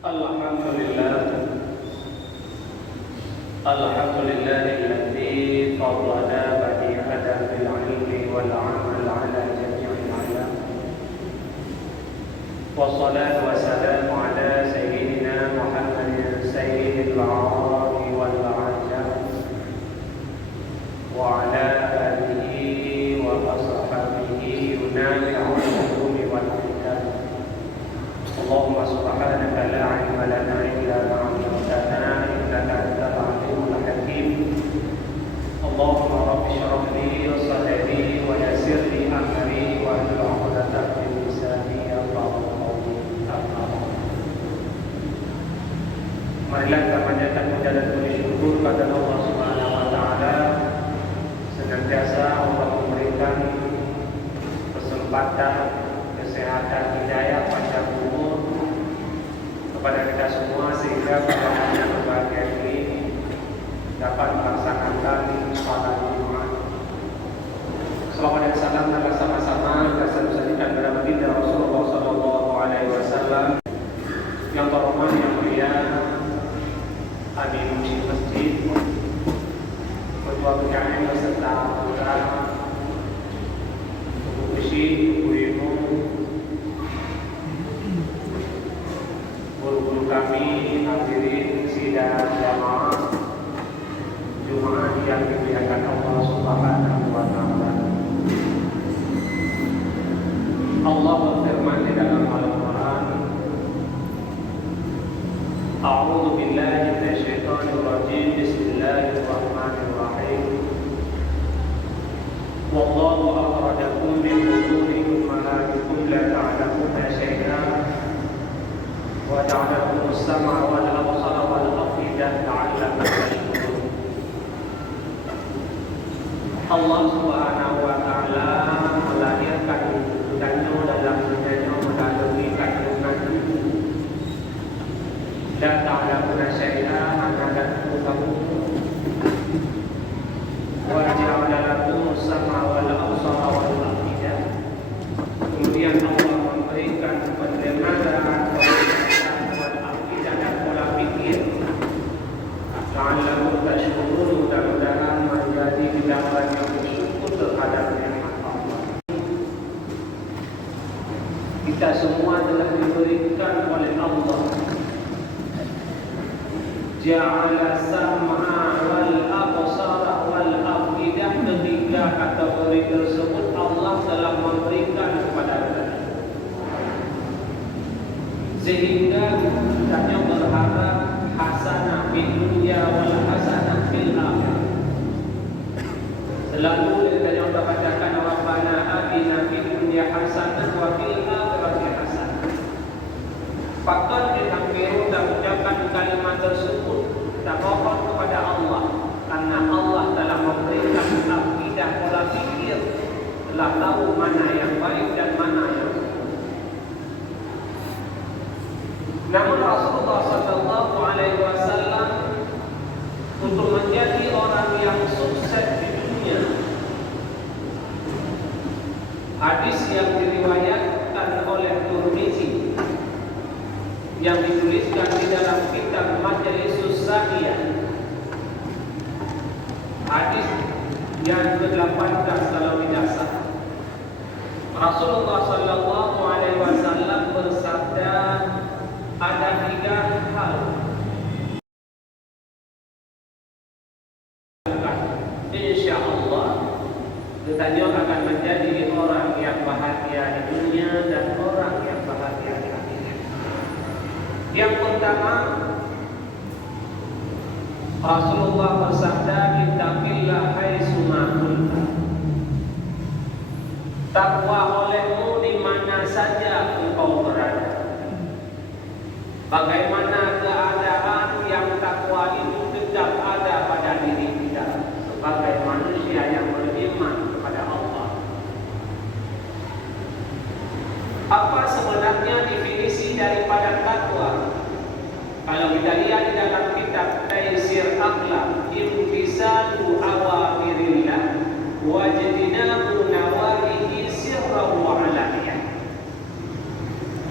Alhamdulillahilladzi faddala bani Adam bil ilmi wal amal ala jami'il alam. Wassalatu wassalamu ala sayyidina Muhammadin sayyidil arabi wal ajam wa ala alihi wa ashabihi yunabi'ul ulumi wal hikam. Allahumma subhanaka la ilma lana illa ma 'allamtana innaka antal alimul hakim. Allahumma rabbi shrah li sadri wa yassir li amri wa hlul 'uqdatam min lisani yafqahu qawli. Marilah kita panjatkan puja dan puji syukur kepada Allah Subhanahu wa taala. Senantiasa Allah memberikan kesempatan, kesehatan, hidayah, panjang umur kepada kita semua sehingga pada hari yang berbahagia ini dapat melaksanakan salat Jumat. Salawat dan salam adalah sama-sama tersajikan kepada baginda Rasulullah sallallahu alaihi wasallam yang terhormat, yang mulia Amin Masjid, Ketua PKM beserta anggota, Ibu Kusi, Ibu-ibu, guru-guru kami, hadirin sidang jamaah Jumat yang dimuliakan Allah Subhanahu wa taala. Allah berfirman di dalam Al-Qur'an, A'udzu billahi minasyaitonir rajim. Bismillahirrahmanirrahim. Wallahu akhrajakum min butuni ummahatikum la ta'lamuna syai'an wa ja'ala lakumus sam'a wal absara wal af'idah la'allakum tashkurun. Allah Subhanahu wa taala melahirkan kita dalam dunia melalui kandungan ibu. Dan ta'lamuna syai'an, akan kamu wa ja'ala lakumus sam'a wal absara wal af'idah. Kemudian Allah memberikan pendengaran, wal afidah dan pola pikir. La'allakum tashkurun, mudah-mudahan menjadi tindakan yang bersyukur terhadap nikmat Allah. Kita semua telah diberikan oleh Allah Ja'ala sam'a wal absara wal afidah. Ketiga kategori tersebut Allah telah memberikan kepada kita, sehingga kita berharap hasanah fid dunya wal hasanah fil akhirah. Selalu kita bacakan Rabbana atina fid dunya hasanah wa fil akhirati hasanah. Faktor ditakbiru dan ucapkan kalimat tersebut, kita mohon kepada Allah karena Allah telah memberikan akidah, pola pikir, telah tahu mana yang baik dan mana yang buruk. Namun Rasulullah sallallahu alaihi wasallam untuk menjadi orang yang sukses di dunia, hadis yang diriwayatkan oleh Tirmizi yang dituliskan di dalam kitab Majlisus Sahihah, hadis yang ke-18 kalau tidak salah, Rasulullah sallallahu alaihi wasallam bersabda, ada 3 hal insyaallah kita akan menjadi orang yang bahagia di dunia dan orang yang bahagia di akhirat. Yang pertama, Rasulullah bersabda, ittaqillah haitsuma kunta. Takwa olehmu di mana saja engkau berada. Bagaimana keadaan yang takwa itu tetap ada pada diri kita sebagai manusia yang beriman kepada Allah. Apa sebenarnya definisi daripada takwa? Kalau kita lihat di dalam kitab Taisir Akhlaq, imtisalu awamirillah wajtinabu nawahihi sirran wa alaniyah.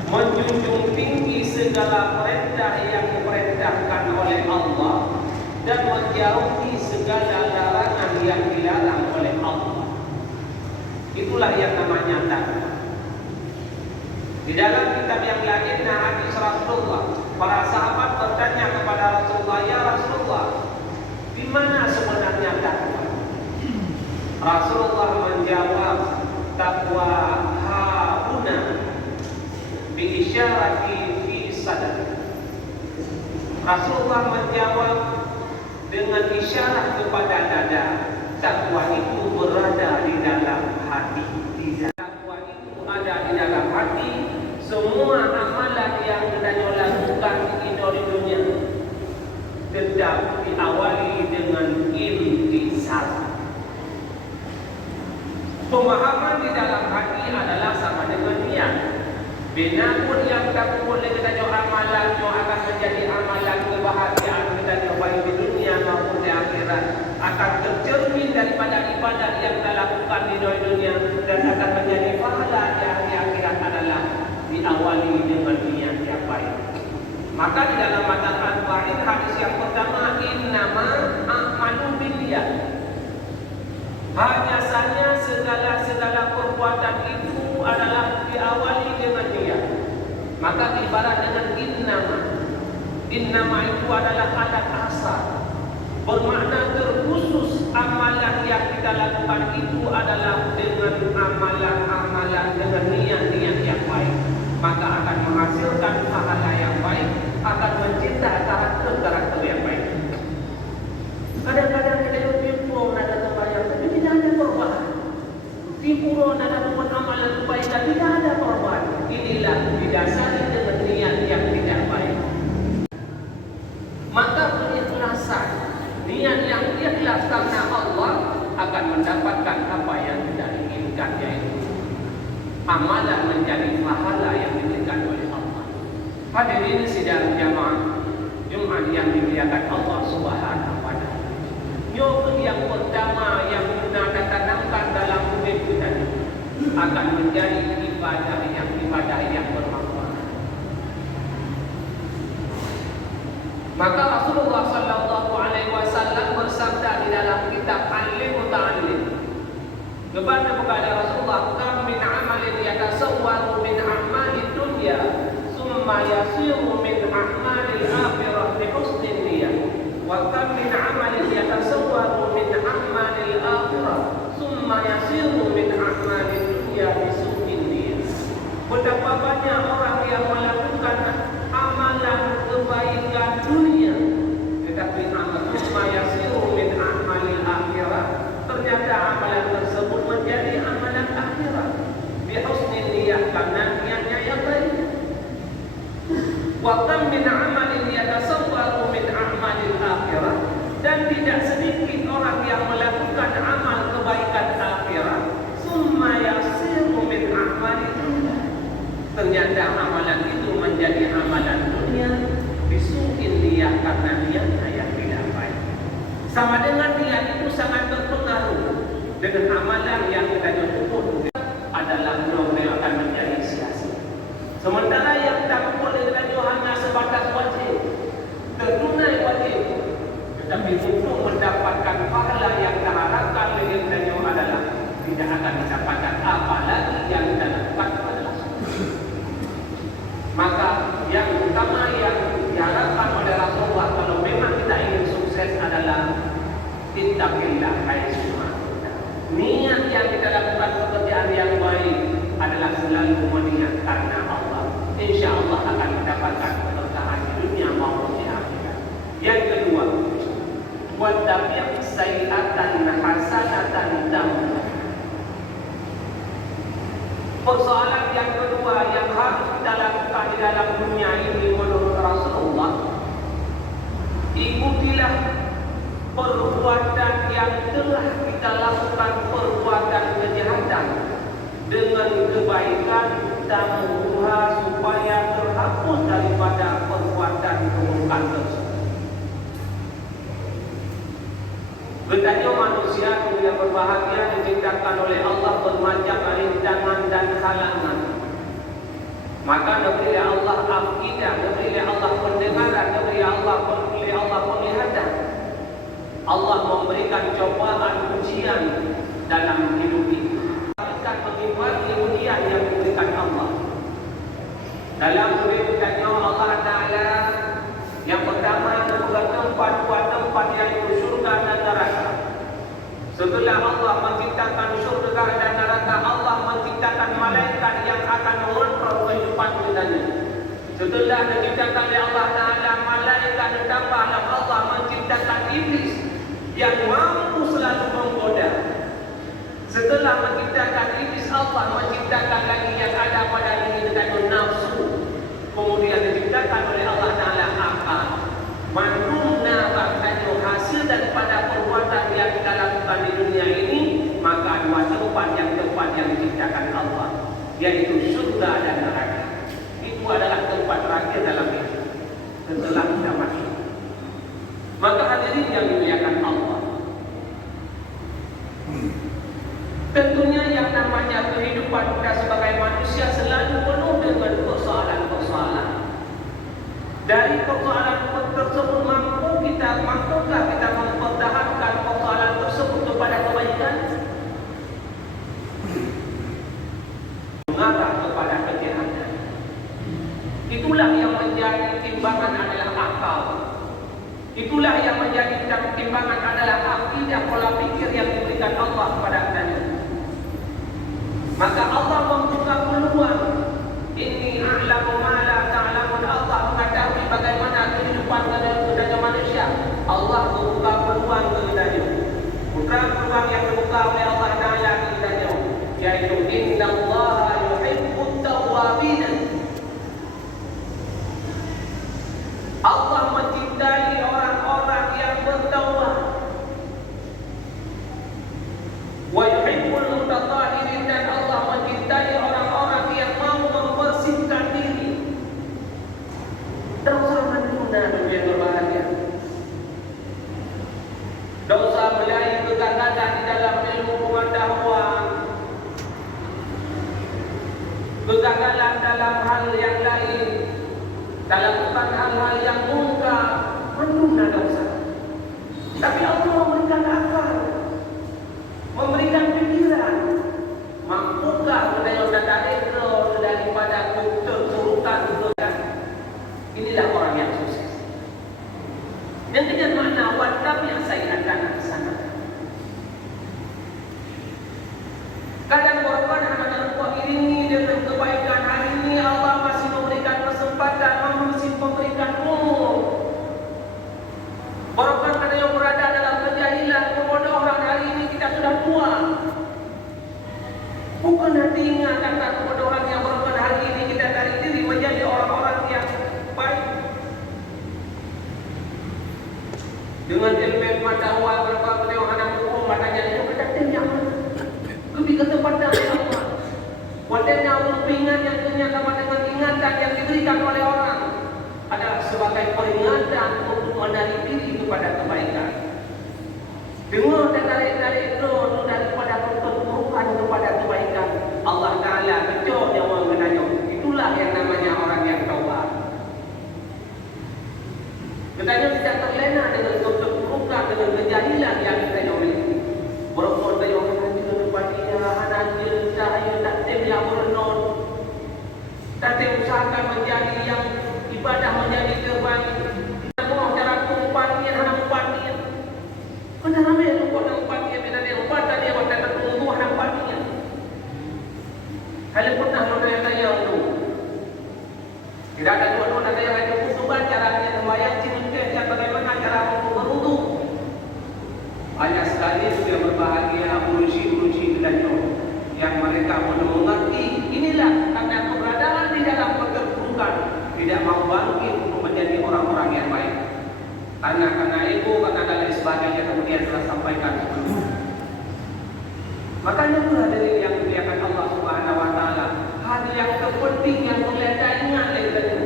Menjunjung tinggi segala segala perintah yang diperintahkan oleh Allah dan menjauhi segala larangan yang dilarang oleh Allah. Itulah yang namanya takwa. Di dalam kitab yang lain hadis Rasulullah, para sahabat bertanya kepada Rasulullah, "Ya Rasulullah, di mana sebenarnya takwa?" Rasulullah menjawab, "Takwa hauna bi isyarati fi sadr." Rasulullah menjawab dengan isyarat kepada dada, takwa itu berada di dalam hati. Takwa itu ada di dalam hati. Semua amalan yang kita lakukan di dunia tetap diawali dengan intisab. Pemahaman di dalam hati adalah sama dengan niat. Bina pun yang tak boleh kita jauh amalan yang akan menjadi amalan kebahagiaan kita jauh baik di dunia maupun di akhirat akan tercermin daripada ibadat yang kita lakukan di dunia dan akan menjadi pahala di akhirat adalah diawali dengan niat yang baik. Maka di dalam matan Al-Qur'an hadis yang pertama, innama a'malu binniyat. Hanya saja segala perbuatan itu adalah diawali dengan niat. Maka ibarat dengan innama. Innama itu adalah adat asal, bermakna terkhusus amalan yang kita lakukan itu adalah dengan amalan-amalan dengan niat-niat yang baik. Maka akan menghasilkan pahala yang baik, akan mencipta karakter yang baik. Kadang-kadang kita timpul ada terbayang, tapi tidak ada perubahan. Timpul ada membuat amalan kebaikan, tidak ada perubahan. Inilah didasari dengan niat yang tidak baik. Maka keikhlasan, niat yang ikhlas karena Allah akan mendapatkan apa yang kita inginkan, yaitu amalan menjadi pahala yang diberikan oleh Allah. Hadirin sidang jamaah Jumat yang dimuliakan Allah Subhanahu wa taala. Yang pertama yang kita tanamkan dalam hidup kita akan menjadi ibadah yang bermanfaat. Maka Rasulullah sallallahu alaihi wasallam bersabda di dalam kitab Al-Ilmu Ta'allim kepada Rasulullah, "Kam min amalin yatasawwaru min a'malid dunya, summa yasiru min a'malil akhirah bi husnin niyyah, wa kam min amalin yatasawwaru min a'malil akhirah, summa yasiru min a'malid dunya bi su'in niyyah." Betapa banyak orang yang melakukan amalan kebaikan dunia, tetapi amal summa yasiru min a'malil akhirah, ternyata amalan tersebut menjadi amalan akhirat bi husnin niyyah, karena niatnya yang baik. Wa kam min amalin yatasawwaru min a'malil akhirah, dan tidak sedikit orang yang melakukan amal kebaikan akhirat summa yasiru min a'malid dunya, ternyata amalan itu menjadi amalan dunia bisu'in niyyah, karena niatnya yang tidak baik. Sama dengan niat itu sangat berpengaruh dengan amalan yang kita jemput adalah yang akan menjadi sia-sia. Sementara yang tak boleh kita hanya sebatas wajib, tertunai wajib, tetapi untuk mendapatkan pahala yang diharapkan oleh kita adalah tidak akan mendapatkan apalagi yang kita lakukan adalah. Maka yang utama yang diharapkan oleh Rasulullah kalau memang kita ingin sukses adalah ittaqillah haitsu ma kunta. Niat yang kita lakukan pekerjaan yang baik adalah selalu meniat karena Allah. Insya Allah akan mendapatkan keberkahan di dunia maupun di akhirat. Yang kedua, wattabi' sayyi'atan hasanatan tamhuha. Persoalan yang kedua yang harus kita lakukan di dalam dunia ini menurut Rasulullah, ikutilah perbuatan yang telah kita lakukan, perbuatan kejahatan, dengan kebaikan tamhuha, supaya terhapus daripada perbuatan keburukan tersebut. Betanya manusia yang berbahagia diciptakan oleh Allah bermacam rintangan dan halangan. Maka diberi Allah akidah, diberi terdapat dua tempat, yaitu surga dan neraka. Setelah Allah menciptakan surga dan neraka, Allah menciptakan malaikat yang akan mengontrol kehidupan dunianya. Setelah diciptakan oleh Allah Ta'ala malaikat, ditambahlah Allah menciptakan iblis yang mampu selalu menggoda. Setelah menciptakan iblis, Allah menciptakan lagi yang ada pada diri dengan nafsu. Kemudian diciptakan oleh Allah Ta'ala akal. Manumna bahkan hasil daripada perbuatan yang kita lakukan di dunia ini, maka dua tempat yang diciptakan Allah, yaitu surga dan neraka. Itu adalah tempat terakhir dalam hidup setelah kita mati. Maka hadirin yang dimuliakan Allah, tentunya yang namanya kehidupan kita sebagai manusia selalu penuh dengan persoalan-persoalan. Dari persoalan tersebut mampukah kita mempertahankan persoalan tersebut kepada kebaikan? Mengarah kepada kejahatan. Itulah yang menjadi timbangan adalah akal. Itulah yang menjadi timbangan adalah akidah, pola pikir yang diberikan Allah kepada kita. Maka Allah membuka peluang. Inni a'lamu ma la ta'lamun. Allah mengetahui bagaimana kehidupan kehidupan manusia. Allah membuka peluang kepadanya. Bukan peluang yang dibuka oleh Allah Ta'ala kepadanya, yaitu innallaha yuhibbut tawwabin. Allah mencintai orang-orang yang bertaubat. Wa yuhibbul mutatahhirin, dan Allah mencintai orang-orang yang mau membersihkan diri. Dosa menunda dunia berbahagia. Dosa melayu kegagalan di dalam ilmu pengetahuan, kegagalan dalam hal yang lain, dalam bukan hal-hal yang mungkar, menunda dosa. Tapi Allah memberikan akal, memberikan pikiran. Mampukah kita tarik daripada keturutan kita? Inilah orang yang sukses. Yang dengan makna wadab yang saya akan sana. Kadang korban anak ini dengan kebaikan hari ini Allah masih memberikan kesempatan, masih memberikan umur. Korban ada yang berada dalam kejahilan, kebodohan, hari ini kita sudah tua. Bukan hati ingat akan kebodohan yang korban hari ini kita tarik diri menjadi orang-orang yang baik. Dengan ilmu pengetahuan berapa beliau anak hukum makanya itu kedatangan yang lebih ketepatan oleh Allah. Wadahnya peringat yang ternyata dengan ingatan yang diberikan oleh orang adalah sebagai peringatan untuk menarik diri kepada kebaikan. Dengar dan tarik-tarik roh daripada keburukan kepada kebaikan. Allah Ta'ala kejar yang mengenanya. Itulah yang namanya orang yang taubat. Katanya tidak terlena dengan keburukan, dengan kejahilan yang kita miliki. Walaupun kita haji ke depannya, haji cahaya taktim yang berenun, taktim usahakan menjadi yang ibadah menjadi terbaik. Kita mau cara kumpanian, anak kumpanian. Kena ramai yang kumpanian, bila dia kumpanian, dia buat tertunggu anak kumpanian. Kalau pernah tanya itu, tidak ada dua-dua ada yang ada kutuban caranya membayar cincin bagaimana cara untuk berwudu. Banyak sekali yang berbahagia urusi dan yang mereka mengerti. Inilah karena keberadaan di dalam keterpurukan, tidak mau bangkit untuk menjadi orang-orang yang baik. Karena itu, karena dan sebagainya kemudian telah sampaikan sebelumnya. Makanya pula dari yang dimuliakan Allah Subhanahu Wa Taala, hal yang terpenting yang kita ingat lagi.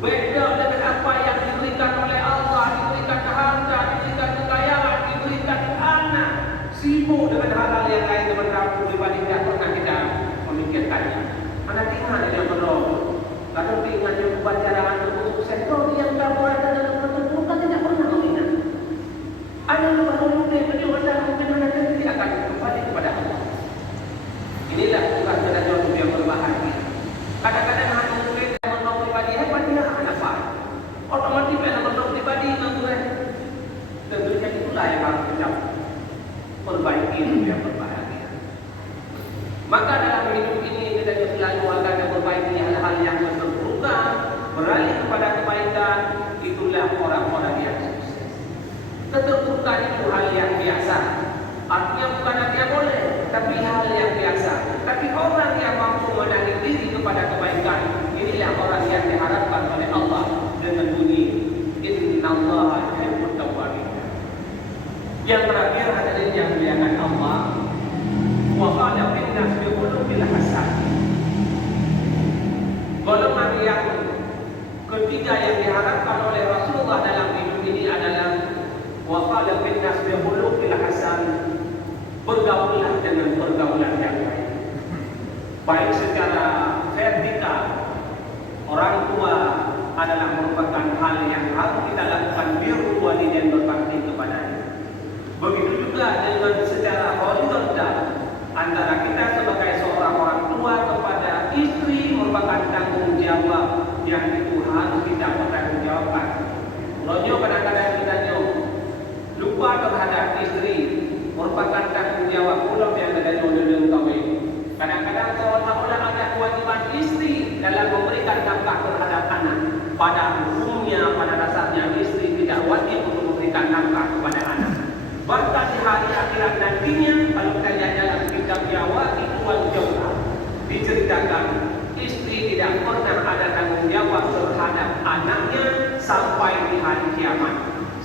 Beda dengan apa yang diberikan oleh Allah, diberikan harta, diberikan kekayaan, diberikan anak, sibuk dengan hal-hal yang lain teman-teman pribadi tidak pernah kita memikirkannya. Anak ingat yang berdoa, kadang ingat yang pembacaan untuk sektor yang tak berada dalam keterpurukan tidak pernah mengingat. Ada yang baru mungkin berjuang mungkin anak nanti akan kembali kepada Allah. Inilah tugas kita yang berbahagia. Kadang-kadang kebaikan, itulah orang-orang yang sukses. Keterbukaan itu hal yang biasa. Artinya bukan hanya boleh, tapi hal yang biasa. Tapi orang yang mampu menarik diri kepada kebaikan, inilah orang yang diharapkan oleh Allah dengan bunyi Innallaha yuhibbut tawwabin. Yang terakhir hadirin yang dimuliakan Allah, wa qala bin nas bi qulubil hasan. Golongan yang ketiga yang diharapkan oleh Rasulullah dalam hidup ini adalah wa qala bin nas bi qulubil hasan. Bergaulah dengan pergaulan yang baik. Baik secara vertikal, orang tua adalah merupakan hal yang harus kita lakukan birrul walidain, berbakti kepadanya. Begitu juga dengan secara horizontal, antara kita sebagai seorang orang tua kepada istri merupakan tanggung jawab yang itu harus kita bertanggungjawabkan. Kalau kadang-kadang kita lupa terhadap istri, merupakan tanggung jawab pulau yang ada dalam kawin. Kadang-kadang seolah-olah ada kewajiban istri dalam memberikan nafkah terhadap anak. Pada umumnya, pada dasarnya istri tidak wajib untuk memberikan nafkah kepada anak. Bahkan di hari akhirat nantinya, kalau kita lihat dalam kitab Yawati wal Jawab, diceritakan istri tidak pernah ada tanggung jawab terhadap anaknya sampai di hari kiamat.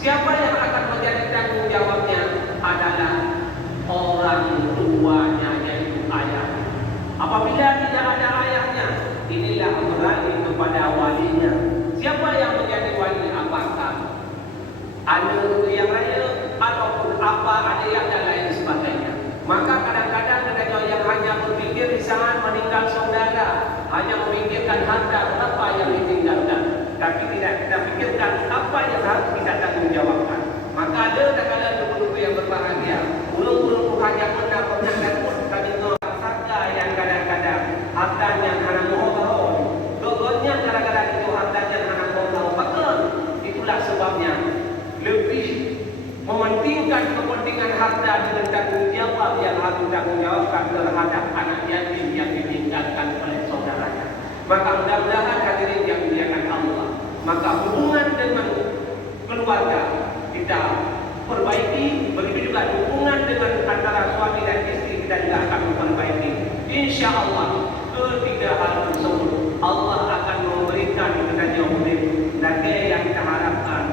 Siapa yang akan menjadi tanggung jawabnya adalah orang tuanya, yaitu ayah. Apabila tidak ada ayahnya, inilah beralih kepada walinya. Siapa yang menjadi wali? Apakah ada yang raya ataupun apa, ada yang lain sebagainya. Maka kadang-kadang ada yang hanya berpikir di saat meninggal saudara, hanya memikirkan harta berapa yang ditinggalkan, tapi tidak kita pikirkan apa yang harus kita tanggung jawabkan. Maka ada kadang-kadang guru-guru yang berbahagia, guru-guru hanya pernah dan tadi harta yang kadang-kadang hartanya hanya mohon, gogotnya kadang-kadang itu hartanya hanya mohon. Betul, itulah sebabnya lebih mementingkan kepentingan harta dengan tanggung jawab yang harus ditanggung jawabkan terhadap anak yatim yang ditinggalkan oleh saudaranya. Maka mudah-mudahan hadirin yang dimuliakan Allah, maka hubungan dengan keluarga kita perbaiki, begitu juga hubungan dengan antara suami dan istri kita juga akan memperbaiki. Insya Allah ketiga hal tersebut Allah akan memberikan kepada jauh lagi yang kita harapkan,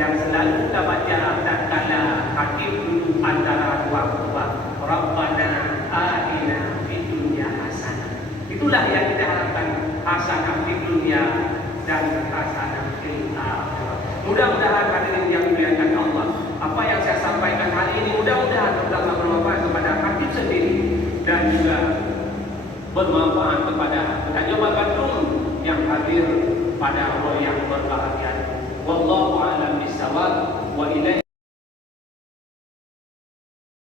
yang selalu kita baca tatkala hakim duduk antara dua ketua, Rabbana atina fid dunya hasanah. Itulah yang kita harapkan, hasanah fid dunya dan hasanah fil akhirah. Mudah-mudahan hadirin yang dimuliakan Allah, apa yang saya sampaikan hari ini mudah-mudahan terutama bermanfaat kepada hati sendiri dan juga bermanfaat kepada Jawa Bandung yang hadir pada Allah yang berbahagia. Wallahu a'lam bishawab wa ilaihi